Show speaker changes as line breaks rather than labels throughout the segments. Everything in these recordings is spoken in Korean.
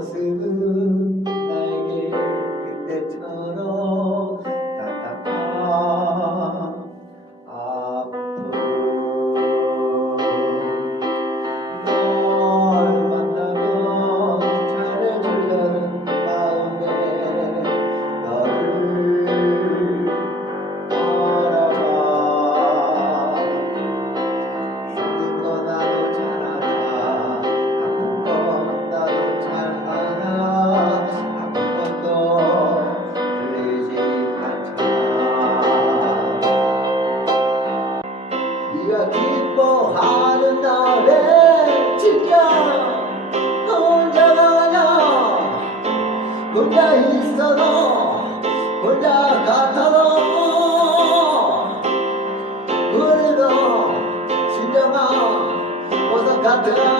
모습은 네가 기뻐하는 날에 진짜 혼자가 아냐? 혼자 있어도 혼자 같아도 우리도 진정한 보석 같아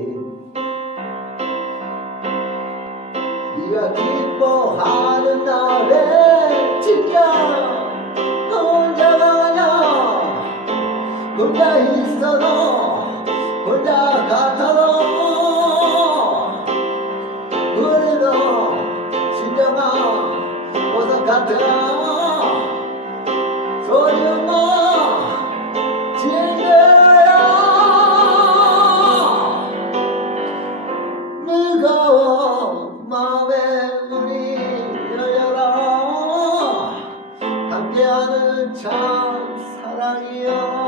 네가 기뻐하는 날에 진짜 혼자 가냐? 혼자 있어도 혼자 같아도 우리도 신경아 보석 같아 소중한 존재하는 참 사랑이여